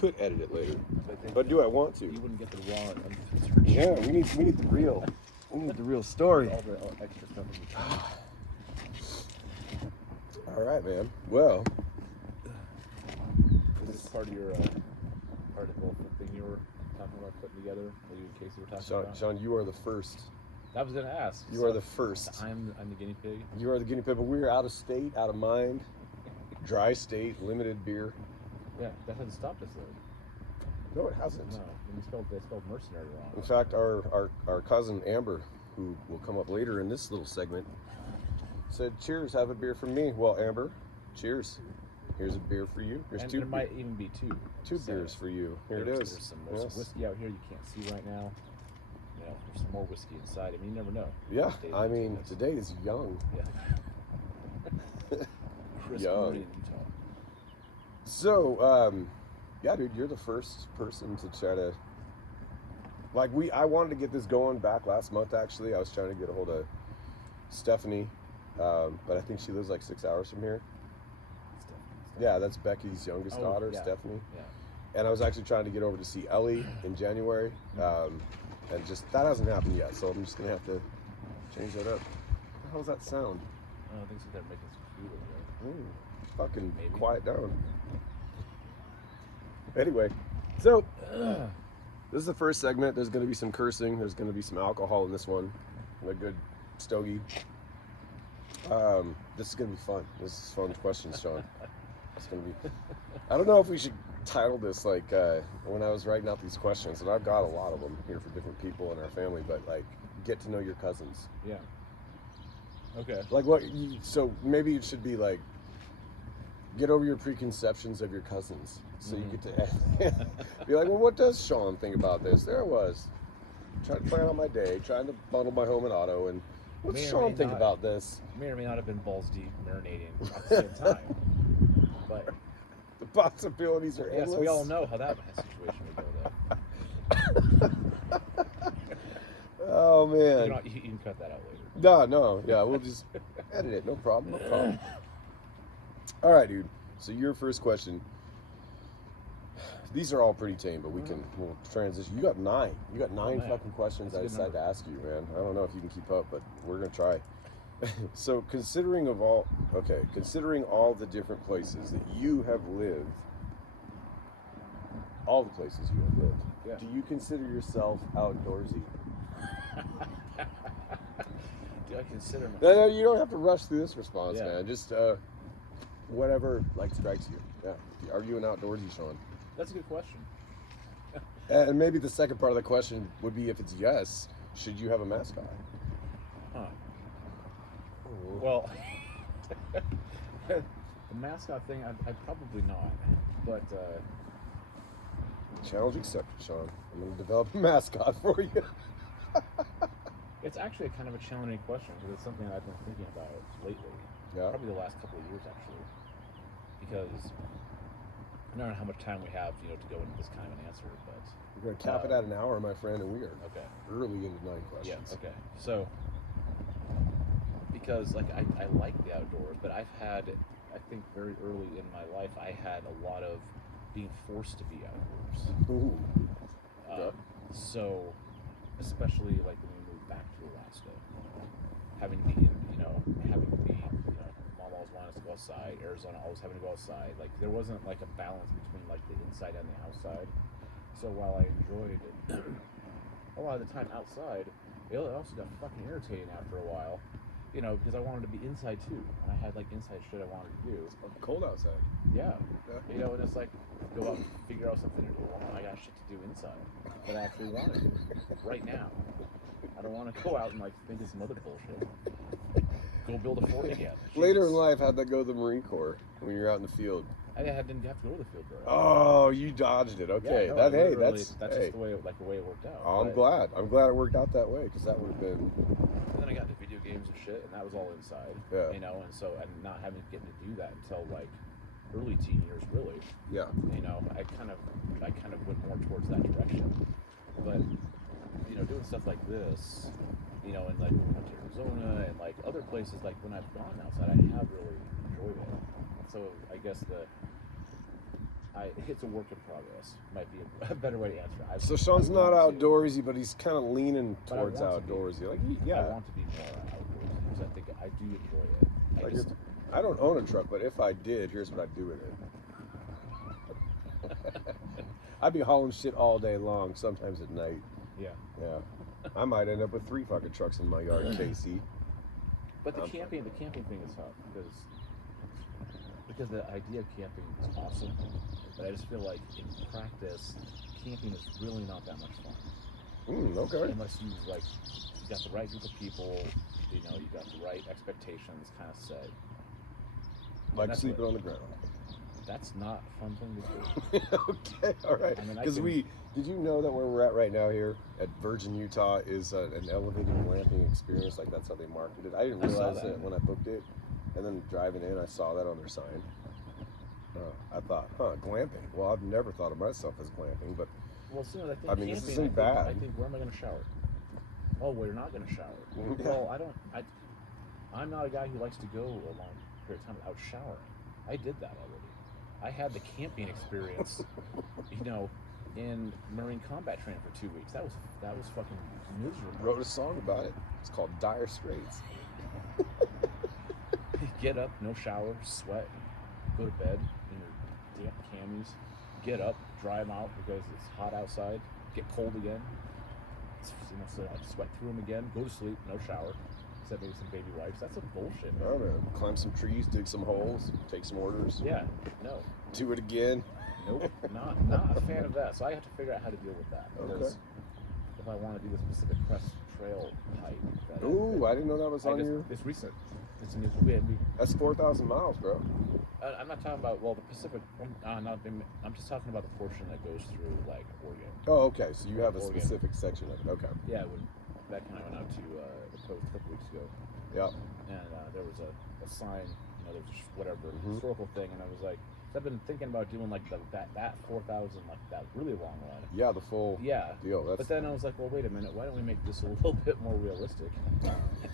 could edit it later, but do I want to? You wouldn't get the raw unfiltered. Yeah, we need the real. We need the real story. All the extra stuff in the All right, man. Well, is this part of your part of the whole thing you were talking about putting together? Or you and Casey were talking about? Shawn, you are the first. I was gonna ask. You are the first. I'm the guinea pig. You are the guinea pig, but we're out of state, out of mind, dry state, limited beer. Yeah, that hasn't stopped us though. No, it hasn't. No, they spelled mercenary wrong. In fact, our cousin Amber, who will come up later in this little segment, said, "Cheers, have a beer from me." Well, Amber, cheers. Here's a beer for you. Here's and two. there might even be two beers for you. Here it is. There's some whiskey out here you can't see right now. You know, there's some more whiskey inside. I mean, you never know. Yeah, I mean, today is young. Yeah. Crisp Young. morning in Utah. So, yeah, dude, you're the first person to try to, like, I wanted to get this going back last month, actually. I was trying to get a hold of Stephanie, but I think she lives like 6 hours from here. Yeah, that's Becky's youngest daughter, yeah. Stephanie. Yeah. And I was actually trying to get over to see Ellie in January, and just, that hasn't happened yet, so I'm just going to have to change that up. What the hell's that sound? I think so. They're making some food over there. Fucking Maybe. quiet down. Anyway, so this is the first segment. There's going to be some cursing. There's going to be some alcohol in this one. A good stogie. This is going to be fun. This is fun questions, Shawn. It's going to be. I don't know if we should title this like when I was writing out these questions, and I've got a lot of them here for different people in our family, but like get to know your cousins. Yeah. Okay. Like so maybe it should be like get over your preconceptions of your cousins. So you get to be like, well, what does Shawn think about this? There I was, trying to plan out my day, trying to bundle my home and auto, and what's Shawn think about this? May or may not have been balls deep marinating at the same time. But the possibilities are endless. Yes, we all know how that situation would go though. Oh man. You can cut that out later. No, yeah, we'll just edit it. No problem. All right, dude. So your first question. These are all pretty tame, but we'll transition. You got nine. You got nine fucking questions I decided to ask you, man. I don't know if you can keep up, but we're gonna try. So considering all the different places that you have lived, Yeah. do you consider yourself outdoorsy? Do I consider myself? No, you don't have to rush through this response, Yeah. man. Just whatever like strikes you. Yeah. Are you an outdoorsy, Shawn? That's a good question. And maybe the second part of the question would be, if it's yes, should you have a mascot? Huh. Well, the mascot thing, I'd probably not. But Challenge accepted, Shawn. I'm going to develop a mascot for you. it's actually a kind of a challenging question because it's something I've been thinking about lately. Yeah. Probably the last couple of years, actually. Because I don't know how much time we have, to go into this kind of an answer, but We're going to cap it at an hour, my friend, and we are okay. early into 9 questions. Yeah. Okay. So, because I like the outdoors, but I think very early in my life, I had a lot of being forced to be outdoors. Ooh. Okay. So, especially like when we moved back to Alaska, having to be Mom always wanted us to go outside. Arizona always having to go outside. Like there wasn't like a balance between like the inside and the outside. So while I enjoyed a lot of the time outside, it also got fucking irritating after a while. Because I wanted to be inside too. And I had like inside shit I wanted to do. It's cold outside. Yeah. And it's like go out and figure out something to do. Well, I got shit to do inside that I actually want to do right now. I don't want to go out and like think of some other bullshit. Go build a fort again. Later in life, how'd that go to the Marine Corps when you're out in the field? I didn't have to go to the field very often. Oh, you dodged it. Okay, Yeah, that's just the way it worked out. Oh, I'm glad it worked out that way, because that would have been. And then I got into video games and shit, and that was all inside. Yeah. And not having to do that until like early teen years, really. Yeah. I kind of went more towards that direction. But doing stuff like this, and like we went to Arizona and like other places, like when I've gone outside, I have really enjoyed it. So I guess it's a work in progress. Might be a better way to answer it. So Shawn's not want to, outdoorsy, but he's kind of leaning but I towards want to be. outdoorsy. Like, I yeah. want to be more outdoorsy because I think I do enjoy it. Like I don't own a truck, but if I did, here's what I'd do with it. I'd be hauling shit all day long, sometimes at night. Yeah. Yeah. I might end up with 3 fucking trucks in my yard, KC. But the camping thing is tough because the idea of camping is awesome, but I just feel like in practice, camping is really not that much fun. Okay. Unless you got the right group of people, you got the right expectations kind of set. Like sleeping on the ground. That's not a fun thing to do. Okay, all right. Because did you know that where we're at right now here at Virgin, Utah is an elevated glamping experience? Like that's how they marketed it. I didn't realize it when I booked it. And then driving in, I saw that on their sign. I thought, glamping. Well, I've never thought of myself as glamping, but I mean, this isn't bad. I think, where am I going to shower? Oh, we're not going to shower. Well, I'm not a guy who likes to go a long period of time without showering. I did that already. I had the camping experience, in Marine combat training for 2 weeks. That was fucking miserable. Wrote a song about it. It's called Dire Straits. Get up, no shower, sweat, go to bed in your damp camis. Get up, dry them out because it's hot outside. Get cold again. So I sweat through them again. Go to sleep, no shower. Except maybe some baby wipes. That's some bullshit, man. Oh, man. Climb some trees, dig some holes, take some orders. Yeah, no. Do it again. Nope, not a fan of that. So I have to figure out how to deal with that. Because if I want to do the specific crest trail hike. Ooh, I didn't know that was on here. It's recent. That's 4,000 miles, bro. I'm not talking about, the Pacific. I'm just talking about the portion that goes through, Oregon. Oh, okay. So you have a specific section of it. Okay. Yeah, when Beck and I went out to the coast a couple weeks ago. Yeah. And there was a sign, there was whatever historical thing, and I was like, I've been thinking about doing that 4,000, that really long run. Yeah, the full deal. But then I was like, well, wait a minute, why don't we make this a little bit more realistic?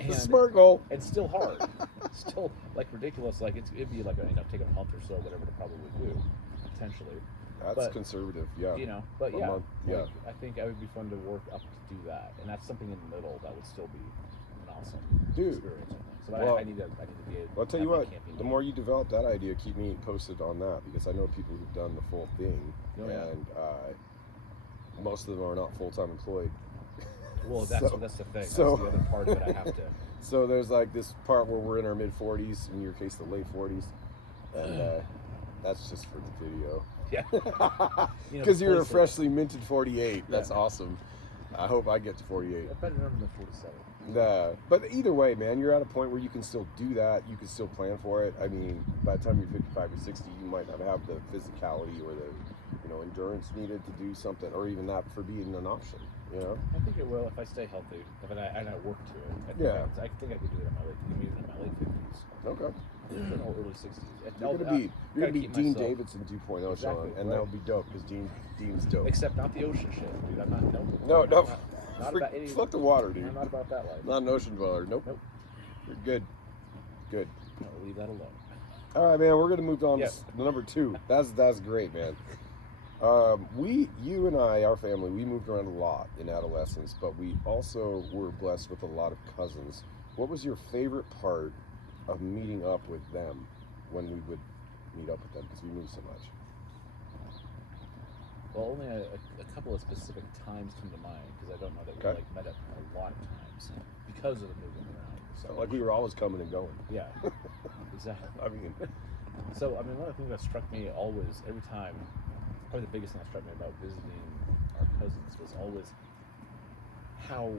And smart goal. It's still hard. Still ridiculous. It'd be take a month or so, whatever to probably do, potentially. That's conservative, yeah. But yeah, month, yeah. I think it would be fun to work up to do that, and that's something in the middle that would still be an awesome experience. I think. So I need to be able. Well, I'll tell you what. The more you develop that idea, keep me posted on that because I know people who've done the full thing, and most of them are not full-time employed. Well, that's the thing. That's the other part that I have to. So there's this part where we're in our mid-40s, in your case, the late 40s, and that's just for the video. Yeah. Because you're a freshly minted 48. That's awesome. I hope I get to 48. I better number than 47. But either way, man, you're at a point where you can still do that. You can still plan for it. I mean, by the time you're 55 or 60, you might not have the physicality or the endurance needed to do something, or even that for being an option. I think it will if I stay healthy. And I work to it. I think I could do it in my late 50s. Okay. Or early 60s. You're gonna be Dean Davidson 2.0, Shawn, and that'll be dope because Dean's dope. Except not the ocean shit, dude. I'm not. No. Not about any. Fuck the water, dude. I'm not about that life. Not an ocean dweller. Nope. You're good. I'll leave that alone. All right, man. We're gonna move on to number 2. That's great, man. You and I, our family, we moved around a lot in adolescence, but we also were blessed with a lot of cousins. What was your favorite part of meeting up with them when we would meet up with them because we moved so much? Well, only a couple of specific times come to mind because I don't know that we met up a lot of times because of the moving around. So we were always coming and going. Yeah, exactly. So one of the things that struck me always, every time, probably the biggest thing that struck me about visiting our cousins was always how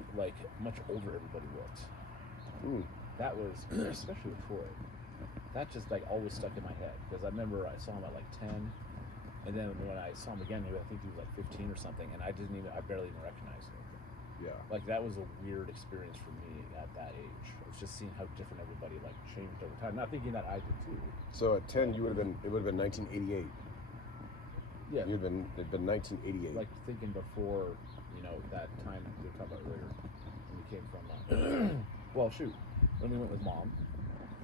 much older everybody looked. That was, especially with Troy, that just always stuck in my head because I remember I saw him at 10, and then when I saw him again, maybe I think he was 15 or something, and I barely even recognized him. Yeah. That was a weird experience for me at that age. It was just seeing how different everybody changed over time. Not thinking that I did too. So at 10, it would have been 1988. Yeah. It'd been 1988. Thinking before, that time we were talking about earlier, when we came from. Well, shoot. When we went with Mom.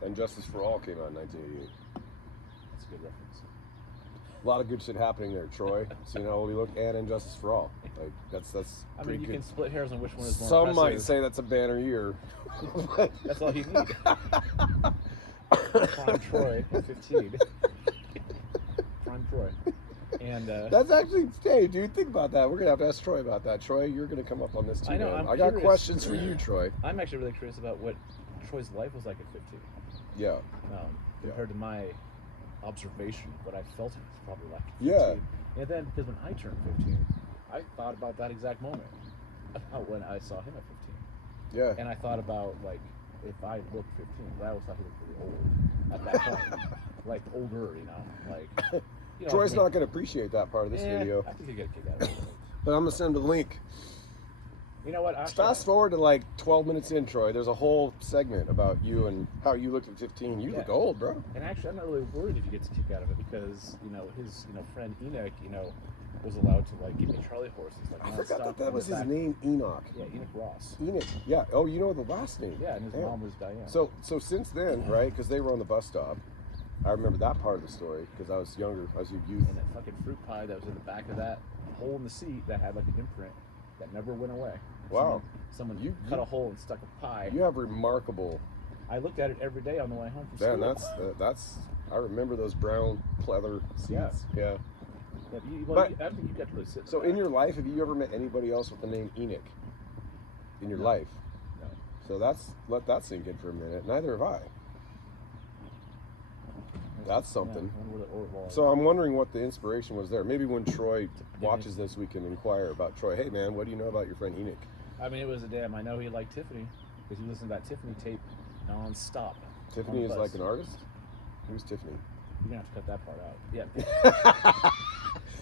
And Justice for All came out in 1988. That's a good reference. A lot of good shit happening there, Troy. So we look and Injustice for All. Like that's I pretty mean, you good. can split hairs on which one is more Some might impressive. say that's a banner year. That's all you need. Prime Troy at 15. Prime Troy. And That's actually, hey, dude, think about that. We're gonna have to ask Troy about that. Troy, you're gonna come up on this too. I know, man. I'm I got curious. questions for you, Troy. I'm actually really curious about what Troy's life was like at 15. Yeah. Compared to my observation, what I felt was probably like at 15. Yeah. And then, because when I turned 15, I thought about that exact moment. About when I saw him at 15. Yeah. And I thought about, like, if I looked 15, but I always thought he looked really old at that point. Like, older, like... Troy's not going to appreciate that part of this video. I think he'll get a kick out of it. But I'm going to send him the link. You know what? Fast forward to like 12 minutes in, Troy. There's a whole segment about you and how you looked at 15. You look old, bro. And actually, I'm not really worried if he gets a kick out of it because, his, friend Enoch, was allowed to, like, give me Charlie horses. Like, I forgot that was his name, Enoch. Yeah, Enoch Ross. Enoch, yeah. Oh, you know the last name. Yeah, and his mom was Diane. So since then, right, because they were on the bus stop, I remember that part of the story because I was younger. I was a youth. And that fucking fruit pie that was in the back of that hole in the seat that had, like, an imprint that never went away. Wow. Someone cut a hole and stuck a pie. You have remarkable... I looked at it every day on the way home from school. Man, that's... I remember those brown pleather seats. Yeah. I don't think you got to really sit. So in your life, have you ever met anybody else with the name Enoch? In your life? No. So let that sink in for a minute. Neither have I. That's something. So I'm wondering what the inspiration was there. Maybe when Troy watches this, we can inquire about Troy. Hey, man, what do you know about your friend Enoch? I mean, it was I know he liked Tiffany because he listened to that Tiffany tape non-stop. Tiffany is like an artist? Who's Tiffany? You're going to have to cut that part out. Yeah.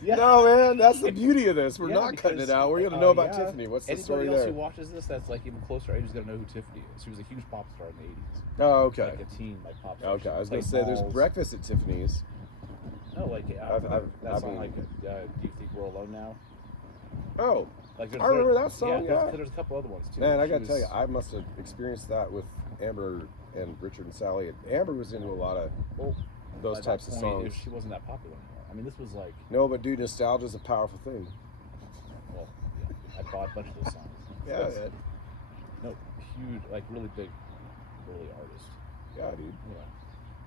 Yeah. No, man, that's the beauty of this. We're not cutting it out. We're going to know about Tiffany. What's the story there? Anybody else who watches this that's like even closer age is going to know who Tiffany is. She was a huge pop star in the 80s. Oh, okay. Like a teen, like pop star. Okay, I was going to say there's breakfast at Tiffany's. No, like that song, like, do you think we're alone now? Oh, like I remember that song. Yeah, there's a couple other ones too. Man, I got to tell you, I must have experienced that with Amber and Richard and Sally. And Amber was into a lot of those types of songs. She wasn't that popular anymore. I mean, this was like... No, but dude, nostalgia is a powerful thing. Well, yeah, I bought a bunch of those songs. Yeah, man. No, huge, like really big, early artists. Yeah, dude. Yeah.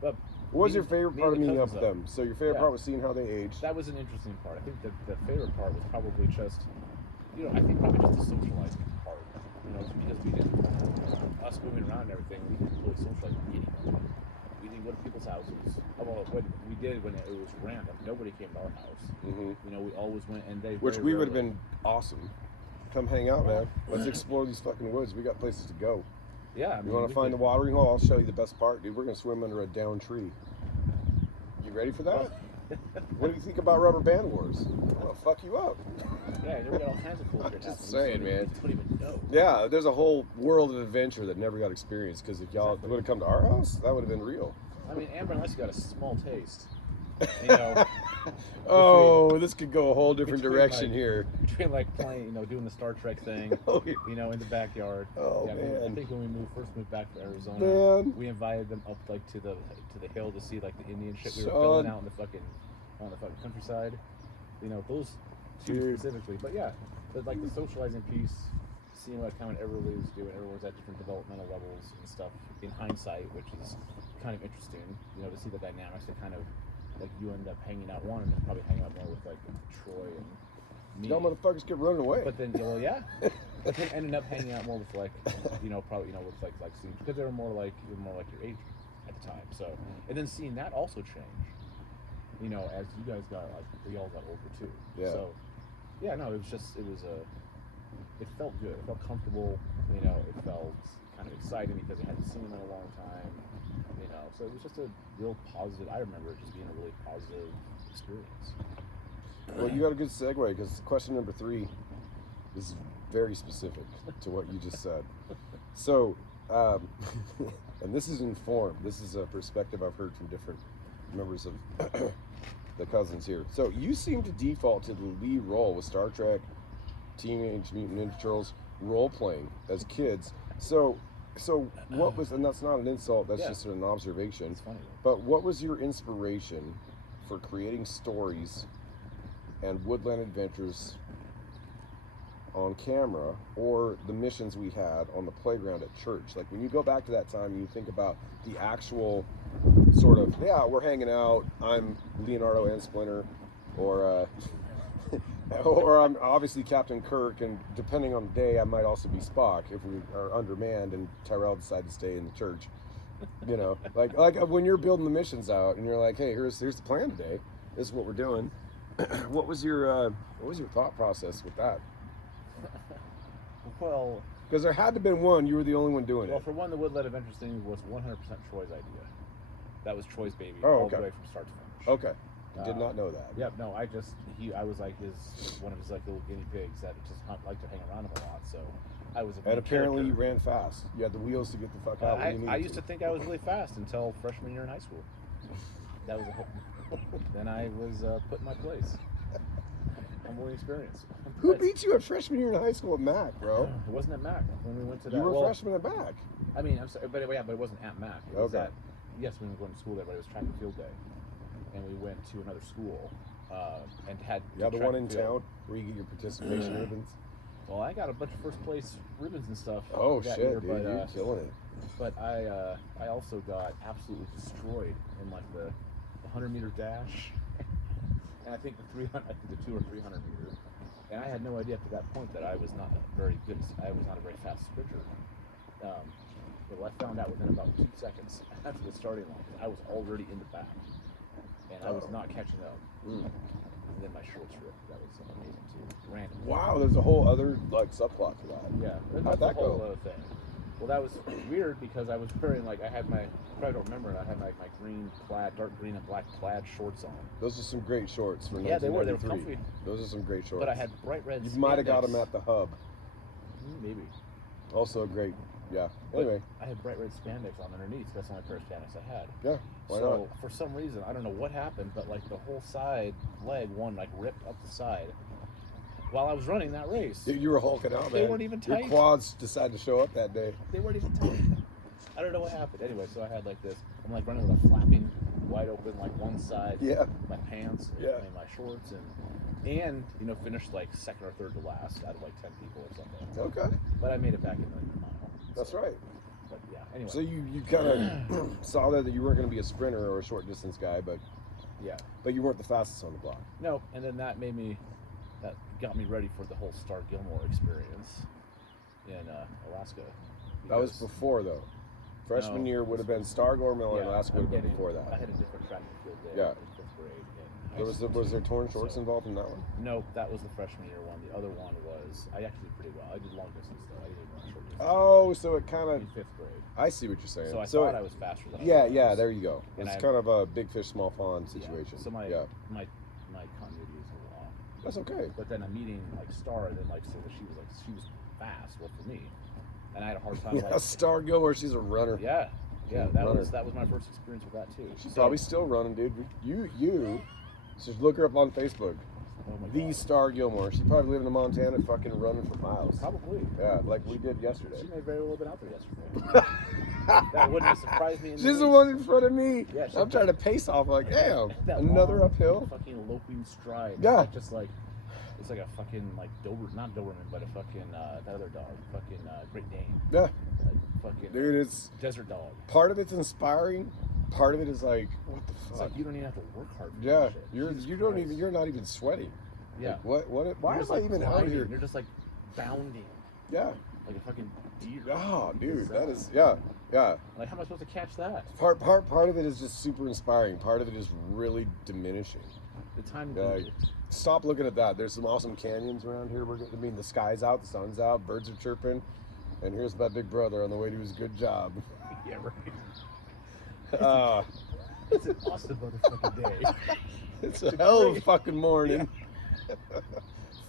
But what was your favorite part of meeting up with though. them? So your favorite part was seeing how they aged. That was an interesting part. I think the favorite part was probably just, I think probably just the socializing part. Because we didn't, us moving around and everything, we didn't really socialize with anyone. We didn't go to people's houses. Well, what we did when it was random, nobody came to our house. Mm-hmm. We always went, and they... Which we would have been awesome. Come hang out, man. Let's explore these fucking woods. We got places to go. Yeah. I mean, you want to find the watering hole? I'll show you the best part, dude. We're going to swim under a down tree. You ready for that? What do you think about rubber band wars? I'm going to fuck you up. Yeah, we got all kinds of cool shit happening. Just saying, man. You don't even know. Yeah, there's a whole world of adventure that never got experienced, because if y'all would have come to our house, that would have been real. I mean, Amber, unless you got a small taste, this could go a whole different direction here. Between like playing, doing the Star Trek thing, in the backyard. Oh, man. I think when we first moved back to Arizona, we invited them up like to the hill to see like the Indian shit we were building out on the fucking countryside. Those two specifically. But yeah, like the socializing piece, seeing what kind of everybody was doing. Everyone's at different developmental levels and stuff. In hindsight, which is kind of interesting, to see the dynamics that kind of like you end up hanging out one and probably hanging out more with like Troy and me. Y'all motherfuckers kept running away. But then, but then ended up hanging out more with like, probably with like students because they were more like your age at the time. So, and then seeing that also change, as you guys got we all got older too. Yeah. So, yeah, no, it felt good. It felt comfortable. It felt kind of exciting because I hadn't seen them in a long time. So it was just a real positive. I remember it just being a really positive experience. Well, you got a good segue because question number 3 is very specific to what you just said. So, and this is informed. This is a perspective I've heard from different members of the cousins here. So you seem to default to the lead role with Star Trek, Teenage Mutant Ninja Turtles role playing as kids. So what was, and that's not an insult, that's just an observation. It's funny. But what was your inspiration for creating stories and woodland adventures on camera, or the missions we had on the playground at church. Like when you go back to that time, you think about the actual sort of, yeah, we're hanging out, I'm Leonardo and Splinter, or or I'm obviously Captain Kirk, and depending on the day, I might also be Spock if we are undermanned and Tyrell decided to stay in the church. You know, like when you're building the missions out and you're like, hey, here's the plan today. This is what we're doing. What was your thought process with that? Well, because there had to have been one. You were the only one doing well, it. for one, the Woodland Adventures thing was 100% Troy's idea. That was Troy's baby, Oh, all okay. the way from start to finish. Okay, did not know that. Yep, no, I was like one of his like little guinea pigs that just liked to hang around him a lot. So I was. And apparently you ran fast. You had the wheels to get the fuck out. When you I needed used to think I was really fast until freshman year in high school. That was then I was put in my place. Humbling experience. Who beat you at freshman year in high school at Mac, bro? It wasn't at Mac when we went to that. You were freshman at Mac. I mean, I'm sorry, but yeah, but it wasn't at Mac. It was Okay. at, yes, we were going to school there, but it was track and field day, and we went to another school and had. Yeah, the track one in and field. town where you get your participation ribbons. Well, I got a bunch of first place ribbons and stuff. Oh that shit, year, dude, but, you're killing it. But I also got absolutely destroyed in like the 100-meter dash, and I think the 200 or 300 meter. And I had no idea up to that point that I was not very good. I was not a very fast sprinter. But I found out within about 2 seconds after the starting line, I was already in the back, and I was not catching up. And then my shorts ripped. That was amazing too. Random. Wow, there's a whole other like subplot to that. Yeah, How'd that's that a whole go? other thing. Well, that was weird because I was wearing I had my, I probably don't remember it, I had my green plaid, dark green and black plaid shorts on. Those are some great shorts for Yeah, they were 1993. comfy. Those are some great shorts. But I had bright red. You might have got spandex. them at the hub. Maybe. Also great. Yeah. But Anyway. I had bright red spandex on underneath. That's the only pair of spandex I had. Yeah. Why so not? for some reason, I don't know what happened, but like the whole side leg one ripped up the side while I was running that race. Dude, you were hulking out, man. They weren't even Your tight. quads decided to show up that day. They weren't even tight. I don't know what happened. Anyway, so I had like this. I'm like running with a flapping, wide open like one side. Yeah. My pants. Yeah. And my shorts and finished like second or third to last out of like 10 people or something. Okay. But I made it back in the mile. That's right. But yeah. Anyway. So you kind of saw that you weren't going to be a sprinter or a short distance guy, but yeah. But you weren't the fastest on the block. No, and then that got me ready for the whole Star Gilmore experience in Alaska. That was Because- before though. Freshman No, year would have been Star Gormel, and yeah, Alaska would have been I before that. had a different track and field day Yeah. in 5th grade. in There high school, was there too. torn shorts So- involved in that one? No, that was the freshman year one. The other one was I actually did pretty well. I did long distance though. I didn't even run short distance. Oh, so it kind In of. 5th grade. I see what you're saying. So I So thought I was faster than I yeah, was. yeah. There you go. And It's I- kind of a big fish, small pond Yeah. situation. So my yeah, continuity was a little off. that's okay. But then I'm meeting Star, and then so that she was fast. Well, for me, and I had a hard time. Yeah, Star Gilmore, she's a runner. Yeah, She's a that runner. was my first experience with that too. She's So- probably still running, dude. You just look her up on Facebook. Oh my The God. Star Gilmore. She probably living in Montana, fucking running for miles. Probably. Yeah, like we did yesterday. She may very well have been out there yesterday. That wouldn't have surprised me. In She's the least. one in front of me. Yeah, she- I'm trying to pace off. Like, damn, That another long, uphill. Fucking loping stride. Yeah. Just it's like a fucking not Doberman, but a fucking that other dog, fucking Great Dane, Yeah, like fucking dude, it's desert dog. part of it's inspiring. Part of it is like, what the It's fuck? like you don't even have to work hard. For Yeah, that shit. Jesus Christ. you're not even sweating. Yeah. Like, why You're am just, I even out gliding. here? You're just bounding Yeah. like a fucking deer. Oh, dude, that Gazelle. is yeah. Like how am I supposed to catch that? Part of it is just super inspiring. Part of it is really diminishing. The time. Yeah, like, stop looking at that. There's some awesome canyons around here. The sky's out, the sun's out, birds are chirping, and here's my big brother on the way to his good job. Yeah, right. It's an awesome motherfucking day. It's a hell of a fucking morning.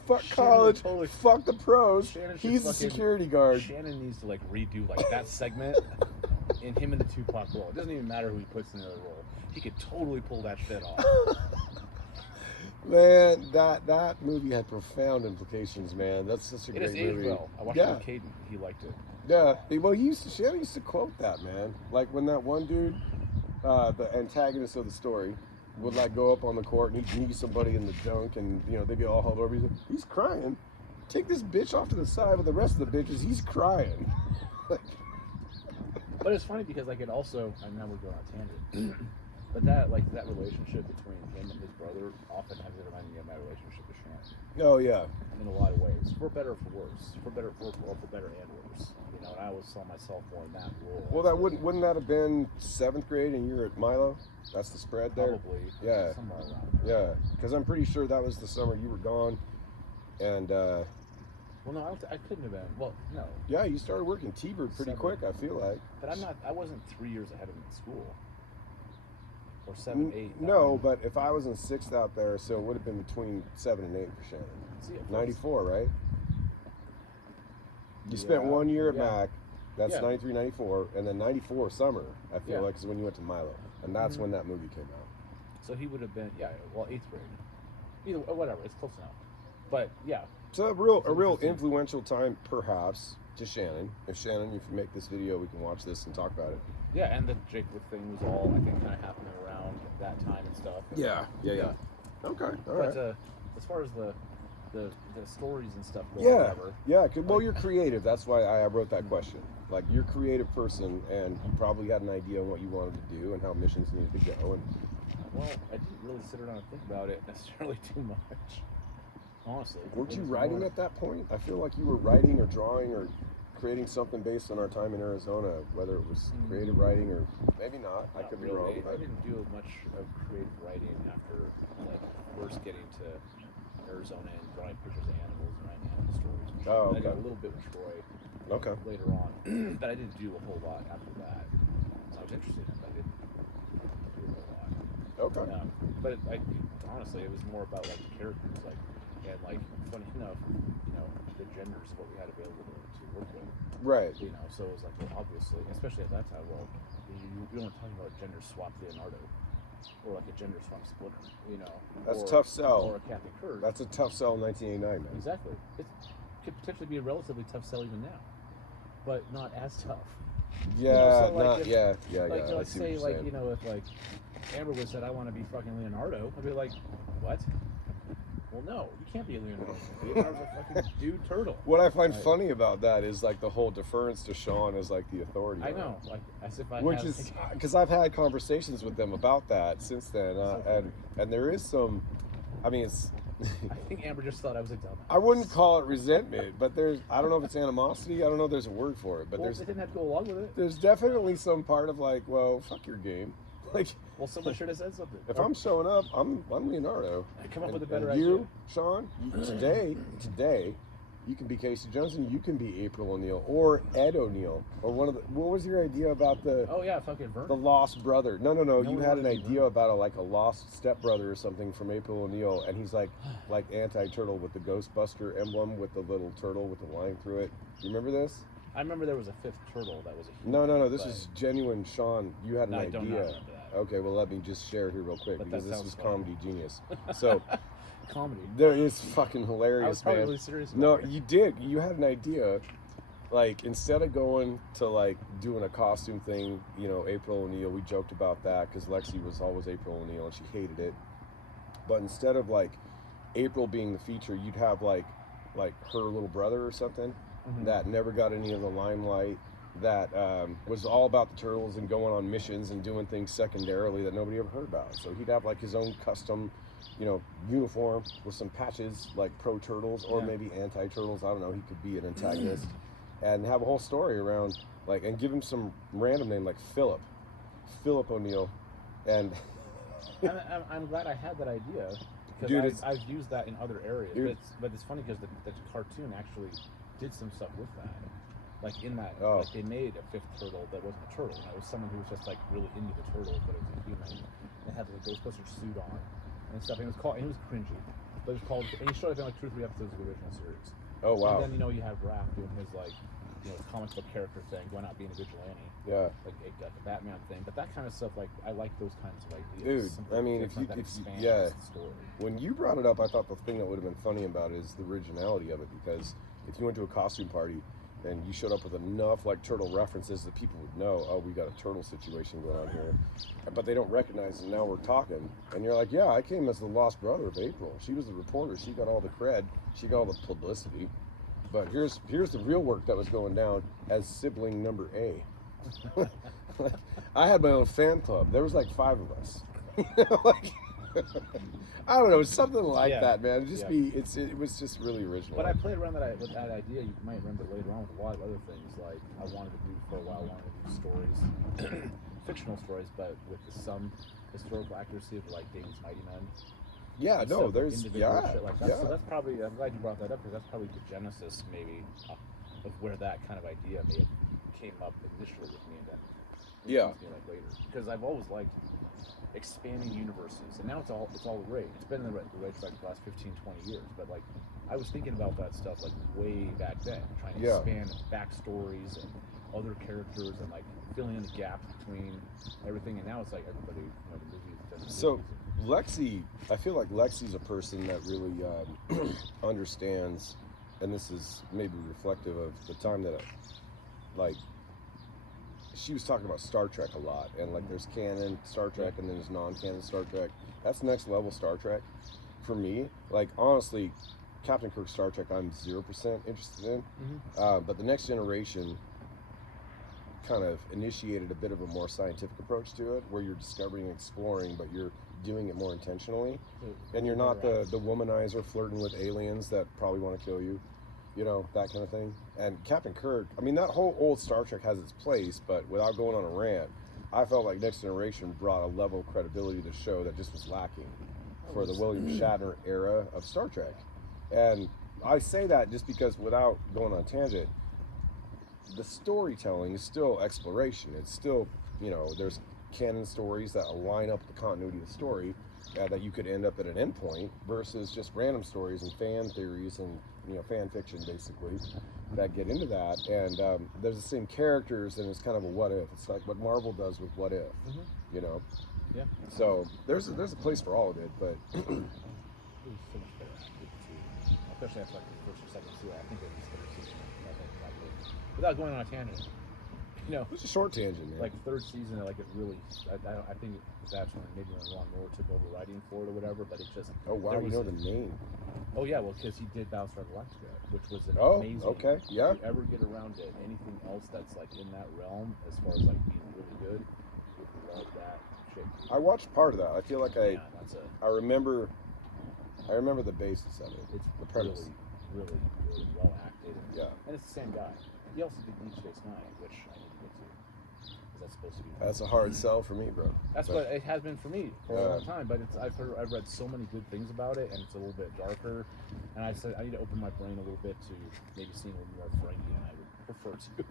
Fuck Shannon college. totally- Fuck the pros. Shannon should He's the fucking- security guard. Shannon needs to redo that segment in him in the Tupac role. It doesn't even matter who he puts in the other role. He could totally pull that shit off. Man, that movie had profound implications, man. That's such a It great has aged movie. well. I watched Yeah. it with Caden. He liked it. Yeah, Shannon used to quote that, man. Like when that one dude, the antagonist of the story, would like go up on the court and he'd knee somebody in the junk, and you know they'd be all huddled over. He's crying. Take this bitch off to the side with the rest of the bitches. He's crying. Like, but it's funny because like it also, and now we're going on a tangent, but that like that relationship between him and his brother often has reminded me of my relationship with Shawn. oh yeah. In a lot of ways, for better or for worse, for better and worse. You know, and I always saw myself more in that role. Well, that wouldn't that have been 7th grade and you're at Milo? That's the spread there. Probably. Yeah. Somewhere around there. Yeah, because I'm pretty sure that was the summer you were gone, and Well, no, I couldn't have been. Well, no. yeah, you started working T-Bird pretty 7. quick. I feel like. But I wasn't 3 years ahead of him in school. Or 7, 8. No, 9. but if I was in 6th out there, so it would have been between 7 and 8 for Shannon. See, it was- 94, right? You spent 1 year at Mac. That's Yeah. 93, 94, and then 94 summer. I feel Yeah. like is when you went to Milo, and that's when that movie came out. So he would have been, 8th grade. Either whatever, it's close enough. But yeah, So a real interesting. influential time, perhaps, to Shannon. If Shannon, if you make this video, we can watch this and talk about it. yeah, and the Jakewood thing was all I think kind of happening around that time and stuff. And, Yeah. Okay, all right. But as far as the stories and stuff go, Yeah, whatever. yeah. Well, you're creative. That's why I wrote that question. Like, you're a creative person, and you probably had an idea on what you wanted to do and how missions needed to go. And Well, I didn't really sit around and think about it necessarily too much. Honestly. weren't It you was writing more- at that point? I feel like you were writing or drawing or creating something based on our time in Arizona, whether it was creative writing or maybe not. I Not could be really. wrong. I But didn't do much of creative writing after like first getting to Arizona and drawing pictures of animals and writing animal stories. Oh, I did okay. a little bit with Troy Okay. later on, but I didn't do a whole lot after that. So I was interested in it, but I didn't do a whole lot. Okay. But honestly, it was more about like the characters, like and like funny enough, the genders of what we had available to work with. Right. So it was like, well, obviously, especially at that time, well, you don't talk about gender swap Leonardo or like a gender swap Splinter, That's or, a tough sell. or a Captain Kirk. That's a tough sell in 1989, man. Exactly. It could potentially be a relatively tough sell even now, but not as tough. Yeah, so, like, not, if- yeah. Like, I let's see what say, you're like, saying. if like Amber was said, I want to be fucking Leonardo, I'd be like, what? Well, no, you can't be a Leonardo. Leonardo's a fucking dude turtle. What I find Right. funny about that is like the whole deference to Shawn as like the authority. I on it. know, like as if I Which had, is because I've had conversations with them about that since then, and there is some. I mean, it's. I think Amber just thought I was a dumbass. I wouldn't call it resentment, but there's. I don't know if it's animosity. I don't know if there's a word for it, but Well, they didn't have to go along with it. there's definitely some part of like, well, fuck your game. Like, Well, someone should have said something. if I'm showing up, I'm Leonardo. Come up And- with a better and you, idea. Shawn, today, you can be Casey Johnson. You can be April O'Neil or Ed O'Neil or one of the. What was your idea about the Oh yeah, fucking Vern. the lost brother? No. No You one had an wanted to be idea about a lost stepbrother or something from April O'Neil, and he's like anti-turtle with the Ghostbuster emblem with the little turtle with the line through it. You remember this? I remember there was a fifth turtle that was a No. human, This but- is genuine, Shawn. You had an No, I do not idea. remember that. Okay, well let me just share here real quick But because that this sounds was funny. comedy genius. So comedy. there is fucking I was hilarious, probably man. really serious. No, about it. you did. You had an idea. Like, instead of going to, like, doing a costume thing, April O'Neil, we joked about that because Lexi was always April O'Neil and she hated it. But instead of, like, April being the feature, you'd have, like her little brother or something Mhm. that never got any of the limelight, that was all about the turtles and going on missions and doing things secondarily that nobody ever heard about. So he'd have, like, his own custom uniform with some patches like pro turtles or Yeah. maybe anti turtles. I don't know. He could be an antagonist and have a whole story around and give him some random name like Philip O'Neil, and I'm glad I had that idea because Dude, I've used that in other areas. Dude. But it's funny because the cartoon actually did some stuff with that. Like in that, Oh. like they made a fifth turtle that wasn't a turtle. It was someone who was just like really into the turtles, but it was a human. And had like a Ghostbuster suit on and stuff. And it was called. And it was cringy, but it was called. And he showed up in like 2 or 3 episodes of the original series. oh wow, And then you have Raph doing his like comic book character thing, going out being a vigilante. yeah. Like a Batman thing, but that kind of stuff, like I like those kinds of Dude, ideas. Something I mean, if different you- that if you- expands yeah. the story. When you brought it up, I thought the thing that would have been funny about it is the originality of it, because if you went to a costume party and you showed up with enough like turtle references that people would know, oh, we got a turtle situation going on here, but they don't recognize it. Now we're talking, and you're like, yeah, I came as the lost brother of April. She was the reporter. She got all the cred. She got all the publicity. But here's the real work that was going down as sibling number A. I had my own fan club. There was like 5 of us. Like, I don't know, something like that, man. It was just really original. But I played around with that idea. You might remember later on with a lot of other things. Like I wanted to do for a while. I wanted to do stories, fictional stories, but with some historical accuracy of like David's Mighty Men. Yeah, no, there's shit like that. So that's probably. I'm glad you brought that up because that's probably the genesis, maybe, of where that kind of idea may have came up initially with me, and then like later. Because I've always liked expanding universes, and now it's all the rage. It's been the rage for like the last 15, 20 years. But like, I was thinking about that stuff like way back then, trying to expand backstories and other characters and like filling in the gaps between everything. And now it's like everybody, the movies. So Lexi, I feel like Lexi's a person that really understands, and this is maybe reflective of the time that she was talking about Star Trek a lot, and like there's canon Star Trek and then there's non-canon Star Trek. That's next level Star Trek for me. Like honestly, Captain Kirk Star Trek I'm 0% interested in, but the Next Generation kind of initiated a bit of a more scientific approach to it, where you're discovering and exploring, but you're doing it more intentionally, and you're not the womanizer flirting with aliens that probably want to kill you. That kind of thing. And Captain Kirk, I mean, that whole old Star Trek has its place, but without going on a rant, I felt like Next Generation brought a level of credibility to the show that just was lacking for the William Shatner era of Star Trek. And I say that just because, without going on a tangent, the storytelling is still exploration. It's still, there's canon stories that align up with the continuity of the story, that you could end up at an endpoint, versus just random stories and fan theories and fan fiction basically that get into that. And there's the same characters, and it's kind of a what if. It's like what Marvel does with what if, Yeah. So there's a place for all of it, but it was so much better acted too, especially after like the first or second season. I think it was third season. Without going on a tangent. It's a short tangent, man. Like third season, like it really. I think that's when maybe when Ron Moore took over writing for it or whatever. But it just. Oh wow, you know the name. Oh yeah, well, because he did Battlestar Galactica, which was an amazing. Okay, yeah. If you ever get around to anything else that's like in that realm, as far as like being really good, you would love that shit. I watched part of that. I feel like I remember the basis of it. It's the premise. Really well acted. And it's the same guy. He also did Deep Space Nine, which I need to get to. Because that's supposed to be. That's a hard sell for me, bro. That's what it has been for me for a long time. But I've read so many good things about it, and it's a little bit darker. And I said I need to open my brain a little bit to maybe seeing a little more Ferengi than I would prefer to.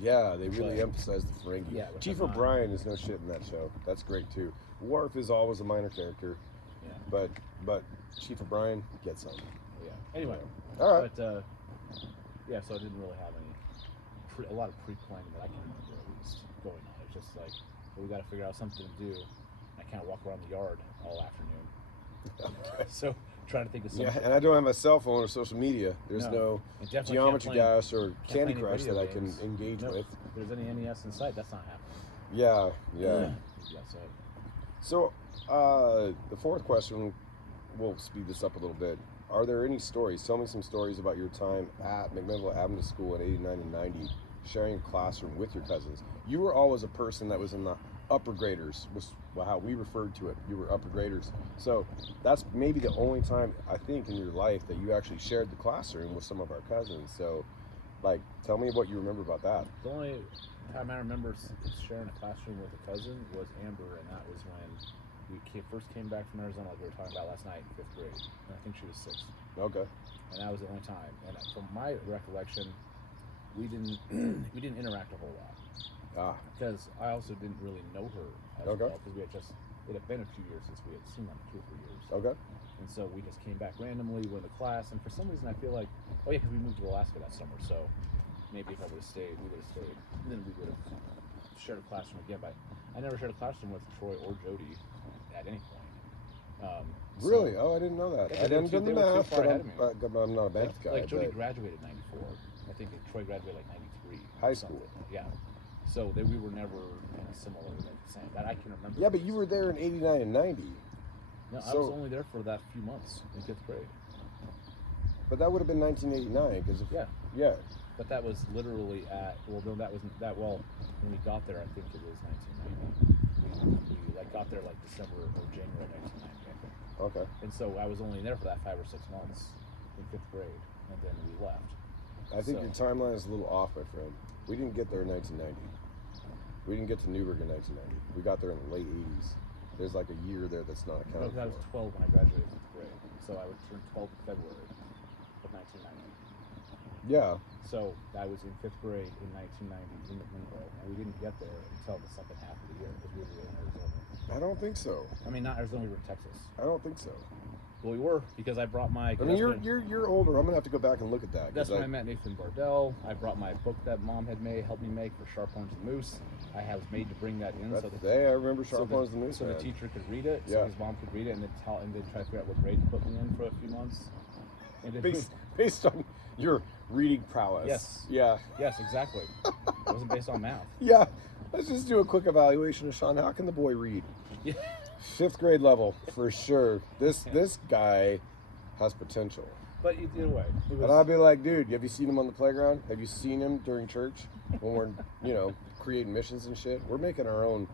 Yeah, they really emphasize the Ferengi. Yeah, Chief O'Brien is no shit in that show. That's great too. Worf is always a minor character. Yeah. But Chief O'Brien gets something. Yeah. Anyway. All right. But so I didn't really have a lot of pre-planning that I can remember at least going on. It's just like, we got to figure out something to do. I can't walk around the yard all afternoon. So trying to think of something. Yeah, and I don't have my cell phone or social media. There's no Geometry Dash or Candy Crush that I can engage with. If there's any NES in sight, that's not happening. Yeah. So the fourth question, we'll speed this up a little bit. Are there any stories? Tell me some stories about your time at McMinnville Adventist School in 89 and 90, sharing a classroom with your cousins. You were always a person that was in the upper graders, was how we referred to it. You were upper graders. So that's maybe the only time, I think, in your life that you actually shared the classroom with some of our cousins. So, like, tell me what you remember about that. The only time I remember sharing a classroom with a cousin was Amber, and that was when we first came back from Arizona, like we were talking about last night, in 5th grade. And I think she was 6th. Okay. And that was the only time. And from my recollection, we didn't interact a whole lot. Because I also didn't really know her as well. Because it had been a few years since we had seen them, 2 or 3 years. Okay. And so we just came back randomly, went to class, and for some reason I feel like, because we moved to Alaska that summer, so maybe if I would have stayed, we would have stayed. And then we would have shared a classroom again. But I never shared a classroom with Troy or Jody at any point. Really? I didn't know that. I didn't do the math, but I'm not a math guy. Like Jody graduated in 94. I think Troy graduated like 93. High or school. something. Yeah. So we were never kind of similar, like same. That I can remember. Yeah, but you were there in '89 and '90. No, I so- was only there for that few months in 5th grade. But that would have been 1989 because yeah. But that was literally at, well, no, that wasn't that, well, when we got there, I think it was 1990. We like got there like December or January 1990, I think. Okay. And so I was only there for that 5 or 6 months in 5th grade, and then we left. I think So- your timeline is a little off, my friend. We didn't get there in 1990. We didn't get to Newburgh in 1990. We got there in the late 80s. There's like a year there that's not No, accounted 'cause I was for. 12 when I graduated 5th grade, so I would turn 12 in February of 1990. Yeah. So I was in 5th grade in 1990 in the window, and we didn't get there until the second half of the year because we were in Arizona. I don't think so. I mean, not Arizona, we were in Texas. I don't think so. Well, we were because I brought my. I mean, you're older. I'm gonna have to go back and look at that. 'cause That's when I met Nathan Bardell. I brought my book that Mom had helped me make for Sharp Horns and Moose. I was made to bring that in so I remember Sharp Horns and Moose. so the Man. teacher could read it, so Yeah. his mom could read it, and then try to figure out what grade to put me in for a few months. And then Based on your reading prowess. Yes. Yeah. yes, exactly. It wasn't based on math. Yeah. Let's just do a quick evaluation of Shawn. How can the boy read? Yeah. 5th grade level for sure. This guy has potential. But either way, it And was. I'll be like, dude, have you seen him on the playground? Have you seen him during church when we're, creating missions and shit? We're making our own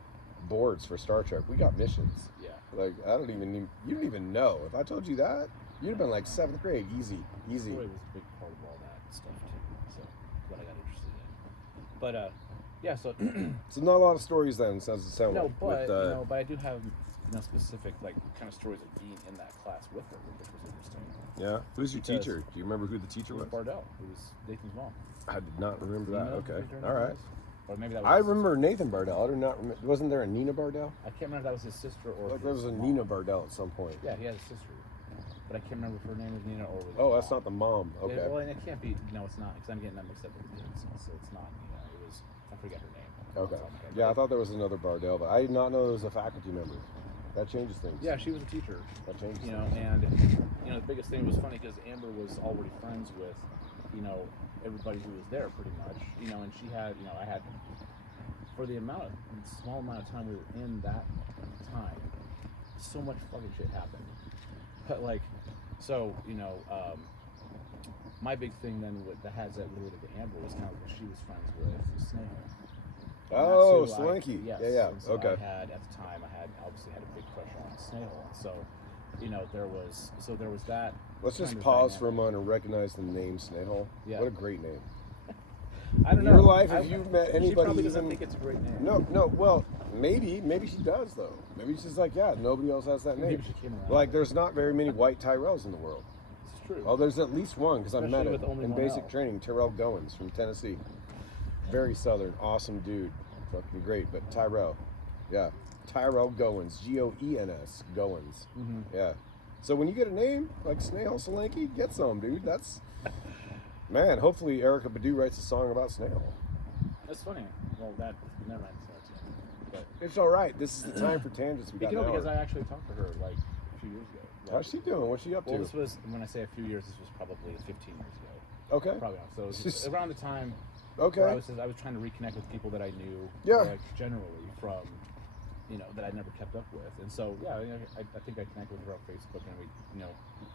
boards for Star Trek. We got missions. Yeah. Like, you don't even know. If I told you that, you'd have been like 7th grade, easy. Troy was a big part of all that stuff too. So what I got interested in. But yeah, so So not a lot of stories then, sounds it sound no, like. but with, but I do have specific like kind of stories of being in that class with her, which was interesting. yeah. Who's your because- teacher? Do you remember who the teacher It was was? Bardell, who was Nathan's mom. I did not remember that. You know Okay. who her All name right. was? Or maybe that was I his remember Nathan Bardell. I do not remember. Wasn't there a Nina Bardell? sister. I can't remember if that was his sister or. Like there his was a mom. Nina Bardell at some point. Yeah, he had a sister, but I can't remember if her name was Nina or was. Oh, that's not the mom. Okay. Well, and it can't be. No, it's not because I'm getting that mixed up with the kids. So it's not Nina. It was. I forget her name. Okay. Off the top of my head. Yeah, I thought there was another Bardell, but I did not know there was a faculty member. That changes things. Yeah, she was a teacher. That changes You know, things. and the biggest thing was funny because Amber was already friends with, everybody who was there pretty much. And she had, I had, for the small amount of time we were in that time, so much fucking shit happened. But like, so my big thing then with the has that related to Amber was kind of what she was friends with Snail. Oh, That's who Slinky. Yes. Yeah. And so Okay. I had at the time obviously had a big crush on Snail, and so there was that. Let's just kind of pause for a dynamic. moment and recognize the name Snail. Yeah. What a great name. I don't In know. your life, have you met She anybody probably doesn't even- think it's a great name. No. Well, maybe she does though. Maybe she's like, yeah, nobody else has that name. Maybe she came around. Like, there's not very many white Tyrells in the world. This is true. Oh, there's at least one because I've met Especially him with only in one basic L. training. Terrell Goins from Tennessee. Very southern, awesome dude. Fucking great. But Tyrell, yeah, Tyrell Goins, Goens, Goins. Mm-hmm. Yeah. So when you get a name like Snail Solanke, get some, dude. That's man. Hopefully Erica Badu writes a song about Snail. That's funny. Well, that never mind. But It's all right. This is the time for tangents. We got an because hour. I actually talked to her like a few years ago. How's she doing? What's she up Well, to? this was when I say a few years. This was probably 15 years ago. Okay. Probably not. So it was around the time Okay. where I was trying to reconnect with people that I knew. Yeah. Like, generally from, that I never kept up with, and so yeah, I think I connected with her on Facebook, and we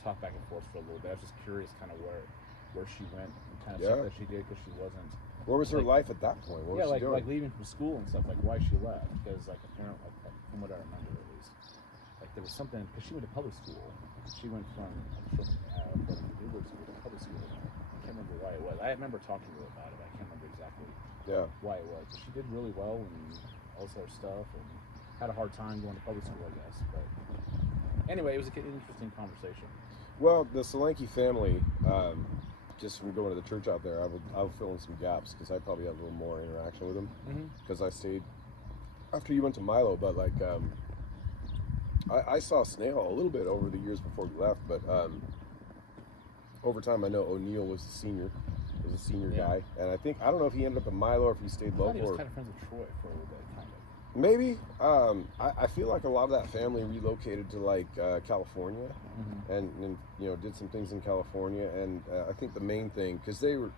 talked back and forth for a little bit. I was just curious, kind of where she went, and kind of Yeah. stuff that she did because she wasn't. Where was her like- life at that point? What yeah, was she doing? like leaving from school and stuff. Like why she left? Because like apparently, from what I remember at least, like there was something because she went to public school. She went from Newburgh school to public school. I can't remember why it was. I remember talking to her about it. But I can't remember exactly Yeah. why it was. But she did really well and all this other stuff, and had a hard time going to public school, I guess. But anyway, it was an interesting conversation. Well, the Solanke family, just from going to the church out there, I will fill in some gaps because I probably had a little more interaction with them because I stayed after you went to Milo. But like, I saw Snail a little bit over the years before we left, but over time I know O'Neill was a senior Yeah. guy, and I don't know if he ended up at Milo or if he stayed I thought local. he was Or, kind of friends with Troy for a little bit, kind of. maybe I feel like a lot of that family relocated to like California and did some things in California, and I think the main thing because they were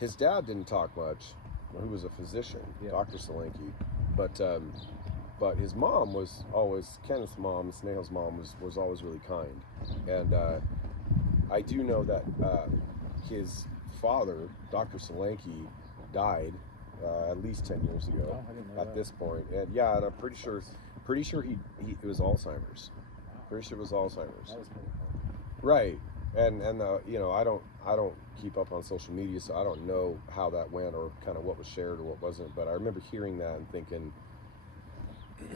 his dad didn't talk much, who was a physician, Yeah. Dr. Solanke, but his mom was always, Kenneth's mom, Snail's mom, was always really kind. And I do know that his father, Dr. Solanke, died at least 10 years ago Oh, I didn't know at that. this point. And yeah, and I'm pretty sure he it was Alzheimer's. Wow. Pretty sure it was Alzheimer's. That was pretty Right. And you know, I don't keep up on social media, so I don't know how that went or kind of what was shared or what wasn't. But I remember hearing that and thinking,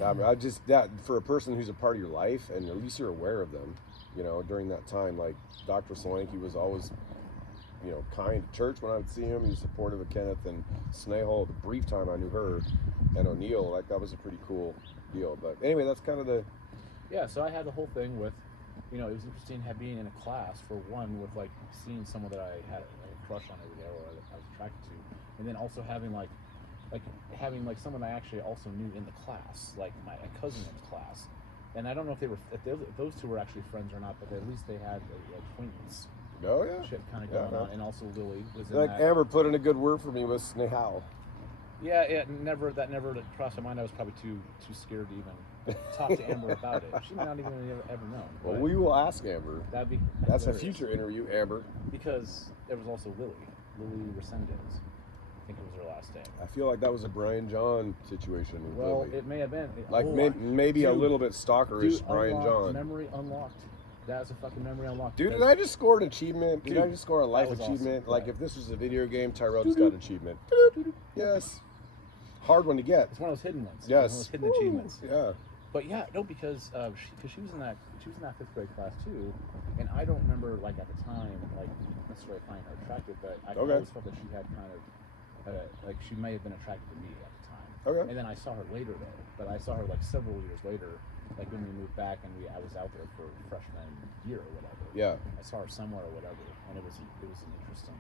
I just, that for a person who's a part of your life, and at least you're aware of them, you know, during that time. Like Dr. Solanke was always, you know, kind to church when I would see him. He was supportive of Kenneth and Snail. The brief time I knew her and O'Neill, like that was a pretty cool deal. But anyway, that's kind of the. Yeah, so I had the whole thing with, you know, it was interesting being in a class, for one, with like seeing someone that I had a crush on every day or I was attracted to, and then also having having someone I actually also knew in the class, like my cousin in the class. And I don't know if those two were actually friends or not, but at least they had an acquaintance Oh yeah. shit kind of going on. And also Lily was in Like that. Amber put in a good word for me with Snail. Yeah, that never crossed my mind. I was probably too scared to even talk to Amber about it. She might not even ever known. Well, but we will ask Amber. that'd be That's a hilarious. future interview, Amber. Because there was also Lily Resendez. I think it was her last name. I feel like that was a Brian John situation. With Well, Lily. it may have been. Like Oh, maybe a dude, little bit stalkerish, dude, Brian unlocked, John. Memory unlocked. That's a fucking memory unlocked. Dude, did because- I just score an achievement? Did I Dude, just score a life was achievement? awesome. Like Yeah. if this was a video game, Tyrell just got an achievement. Yes. Hard one to get. It's one of those hidden ones. Yes. One of those hidden Woo. achievements. Yeah. But yeah, no, because she was in that 5th grade class too, and I don't remember like at the time like necessarily finding her attractive, but I Okay. always felt that she had kind of like she may have been attracted to me at the time. Okay. And then I saw her later though, but I saw her like several years later, like when we moved back and I was out there for freshman year or whatever. Yeah. I saw her somewhere or whatever, and it was an interesting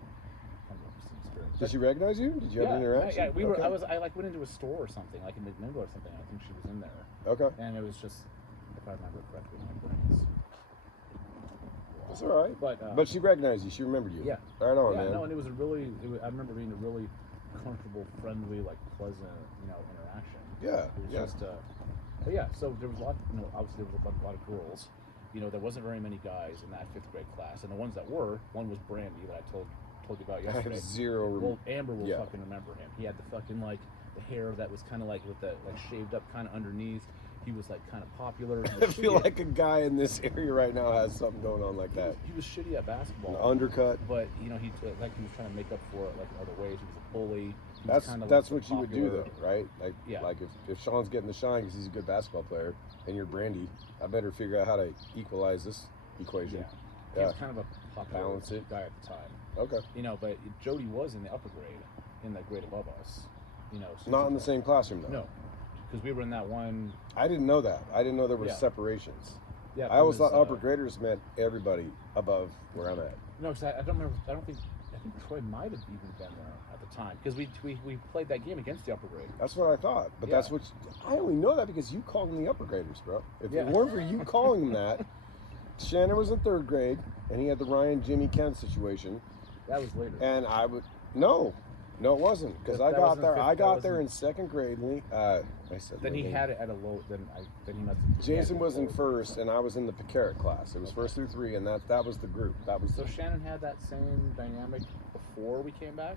experience. Did she recognize you? Did you have an interaction? Yeah, we were. Okay. I like went into a store or something, like in McMinnville or something. I think she was in there, Okay. and it was just, if I remember correctly, my brain's. That's all right. But she recognized you. She remembered you. yeah. Right on, Yeah, man. no, and it was I remember being a really comfortable, friendly, like pleasant, interaction. Yeah. It was Yeah. just, but yeah. So there was a lot. Obviously there was a lot of girls. There wasn't very many guys in that 5th grade class, and the ones that were, one was Brandy that I told you about I yesterday. have zero. Well, Amber will Yeah. fucking remember him. He had the fucking the hair that was kind of like with the shaved up kind of underneath. He was like kind of popular. He I was feel shitty like a guy in this area right now has something going on like that. he was shitty at basketball. An undercut. But he was trying to make up for it like in other ways. He was a bully. He was kinda, That's like, what you would do popular. though, right? Like Yeah. like if Shawn's getting the shine because he's a good basketball player and you're Brandy, I better figure out how to equalize this equation. Yeah. He Yeah. was kind of a popular Balance it. guy at the time. Okay. But Jody was in the upper grade, in the grade above us. So Not in the same classroom though. No, because we were in that one. I didn't know that. I didn't know there were Yeah. separations. Yeah, I always it was, thought upper graders meant everybody above where I'm at. No, because I don't remember. I think Troy might have even been there at the time because we played that game against the upper grade. That's what I thought. But Yeah. that's what I only know that because you called them the upper graders, bro. If Yeah. it weren't for you calling them that, Shannon was in 3rd grade and he had the Ryan, Jimmy, Ken situation. That was later. And I would no, it wasn't because That I got wasn't there. fifth- I that got there wasn't- in 2nd grade. I said Then he Lane. had it at a low. Then he must. Have, Jason he had was in low. 1st, and I was in the Picaric class. It was 1st through 3, and that was the group. That was So Shannon had that same dynamic before we came back,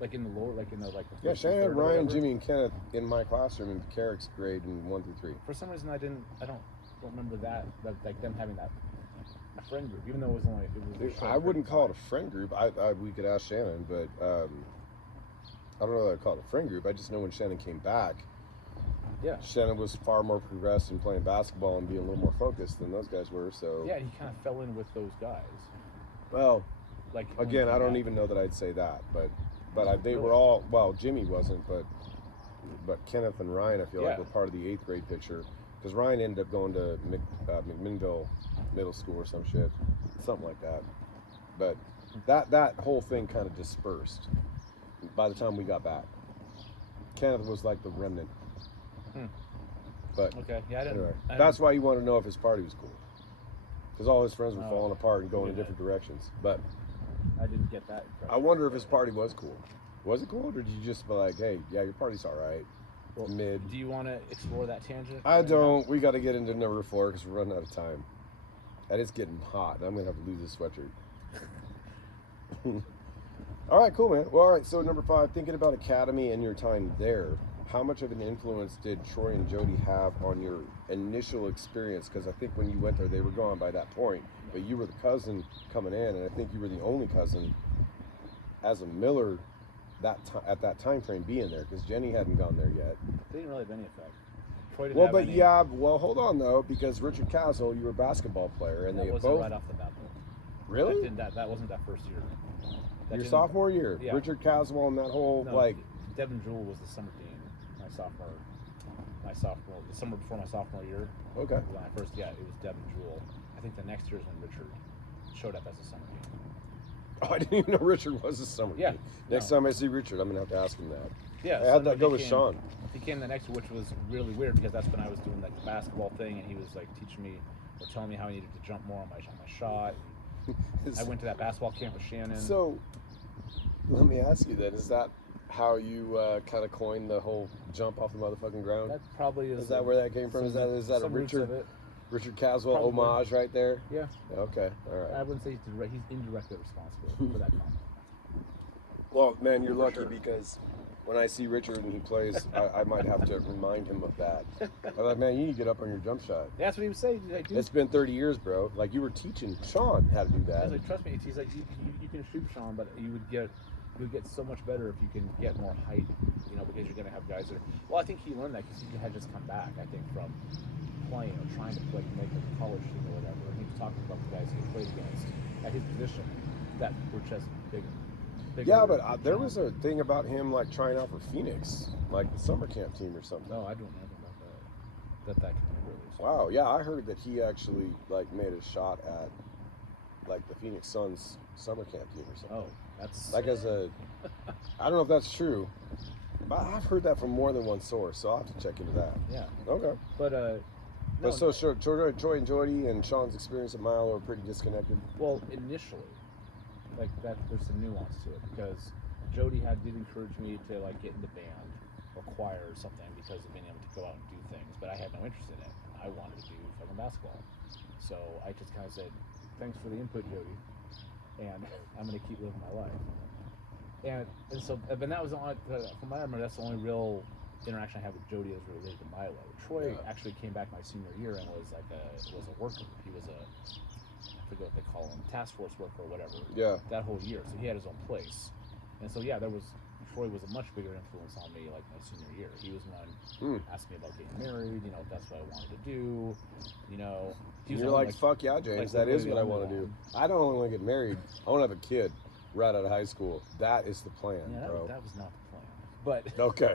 like in the lower, like in the like. The yeah. first and Shannon, third or Ryan, whatever. Jimmy, and Kenneth in my classroom in Picaric's grade in 1 through 3. For some reason, I don't remember that like them having that a friend group, even though it was only. I wouldn't call it a friend group. We could ask Shannon, but I don't know that I'd call it a friend group. I just know when Shannon came back, Yeah. Shannon was far more progressed in playing basketball and being a little more focused than those guys were. So Yeah, he kind of fell in with those guys. well, Like when again, he I came don't back. even know that I'd say that, but they Really? were all well. Jimmy wasn't, but Kenneth and Ryan, I feel like Yeah. were part of the 8th grade picture because Ryan ended up going to McMinnville Middle School or some shit, something like that. But that whole thing kind of dispersed by the time we got back. Kenneth was like the remnant. Hmm. But Okay, yeah, I didn't. anyway, I that's why you want to know if his party was cool, because all his friends were Oh, falling apart and going in yeah. different directions. But I didn't get that impression. I wonder if his party was cool. Was it cool, or did you just be like, hey, yeah, your party's all right? Well, Mid. Do you want to explore that tangent? I don't. We got to get into number 4 because we're running out of time. And it's getting hot, and I'm going to have to lose this sweatshirt. All right, cool, man. Well, all right, so number 5, thinking about Academy and your time there, how much of an influence did Troy and Jody have on your initial experience? Because I think when you went there, they were gone by that point, but you were the cousin coming in, and I think you were the only cousin as a Miller at that time frame being there, because Jenny hadn't gone there yet. They didn't really have any effect. Troy didn't Well, have but any. yeah, well, hold on though, because Richard Castle, you were a basketball player, and that they wasn't both right off the bat, though. really. That wasn't that first year. That Your didn't- sophomore year, Yeah. Richard Caswell and that whole No, like. Devin Jewell was the summer dean the summer before my sophomore year. Okay. When I first, it was Devin Jewell. I think the next year is when Richard showed up as a summer dean. Oh, I didn't even know Richard was a summer. Yeah. Kid. Next time I see Richard, I'm gonna have to ask him that. Yeah. How'd so that go he with came- Shawn? He came the next year, which was really weird because that's when I was doing like the basketball thing, and he was like teaching me or telling me how I needed to jump more on my shot. I went to that basketball camp with Shannon. So, let me ask you then: is that how you kind of coined the whole jump off the motherfucking ground? that probably is. Is that where that came from? Is that a some roots of it? Richard Caswell Probably. homage right there? Yeah. Okay, all right. I wouldn't say he's indirectly responsible for that comment. Well, man, you're For lucky sure. because when I see Richard and he plays, I might have to remind him of that. I'm like, man, you need to get up on your jump shot. Yeah, that's what he was saying. He's like, dude, It's been 30 years, bro. Like, you were teaching Shawn how to do I that. was like, trust me. He's like, you can shoot Shawn, but you would get so much better if you can get more height. Because you're gonna have guys that. Well, I think he learned that because he had just come back. I think from playing or trying to play, make a college team or whatever. And he was talking about the guys he had played against at his position that were just bigger. Yeah, but there was a thing about him, like, trying out for Phoenix, like the summer camp team or something. No, I don't know anything about that. That can be released. Wow, yeah, I heard that he actually, like, made a shot at, like, the Phoenix Suns summer camp team or something. Oh, that's Like, as a, I don't know if that's true, but I've heard that from more than one source, so I'll have to check into that. yeah. Okay. But But so Troy and Jody and Shawn's experience at Milo are pretty disconnected. well, initially, like that, there's some nuance to it because Jody did encourage me to like get into band or choir or something because of being able to go out and do things, but I had no interest in it. I wanted to do fucking basketball, so I just kind of said, "Thanks for the input, Jody," and I'm gonna keep living my life. And so, but that was on from what I remember. That's the only real interaction I had with Jody as related to Milo. Troy actually came back my senior year and was like was a worker. He was I forget what they call him, task force worker or whatever. Yeah. That whole year, so he had his own place, and so Troy was a much bigger influence on me like my senior year. He was one asking me about getting married. If that's what I wanted to do. He was You're one, like, fuck yeah, James, like, that is literally what I the want to only do. I don't want to get married. I want to have a kid right out of high school. That is the plan, Yeah, bro. that was not the plan. But Okay.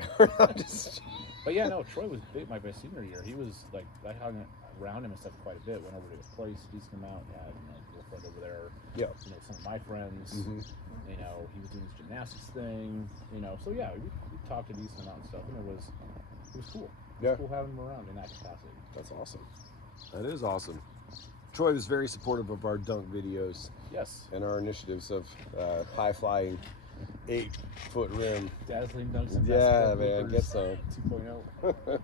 Just- But yeah, no, Troy was big my senior year. He was like, I hung around him and stuff quite a bit. Went over to his place a decent amount. Had a girlfriend over there. Yeah. Some of my friends. Mhm. He was doing his gymnastics thing. So yeah, we talked a decent amount and stuff, and it was cool. It Yeah. was cool having him around in that capacity. That's awesome. That is awesome. Troy was very supportive of our dunk videos Yes. and our initiatives of high flying 8-foot rim. Dazzling dunks and Yeah, basketball man, bloopers get some. 2.0.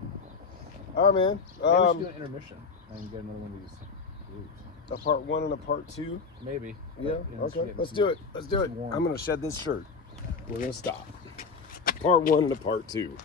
All right, man. Maybe we should do an intermission and get another one of these groups. A part 1 and a part 2. Maybe. Yeah. But, it's Okay. getting Let's too- do it. Let's do it. too warm. I'm gonna shed this shirt. We're gonna stop. Part 1 and a part 2.